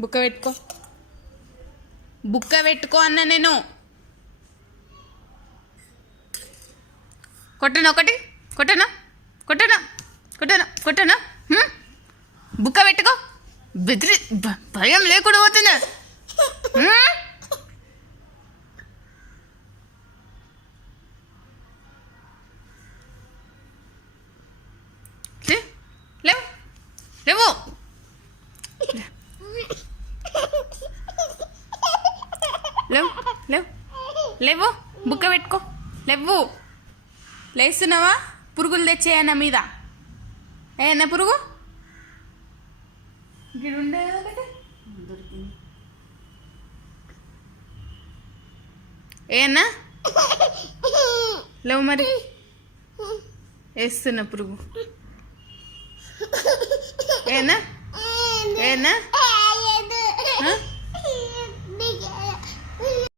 బుక్క పెట్టుకో, బుక్క పెట్టుకో అన్న నేను. కొట్టను ఒకటి, కొట్టను కొట్టను కొట్టను కొట్టను. బుక్క పెట్టుకో. బెదిరి భయం లేకుండా పోతుందా? లేవు లేవు లేవు లేవు లేవు, బుక్క పెట్టుకో. లేవు, లేస్తున్నావా? పురుగులు తెచ్చేయన్న మీద ఏనా పురుగు గిడుండే ఏనా లేవు మరి వేస్తున్నా పురుగు ఏనా ఏనా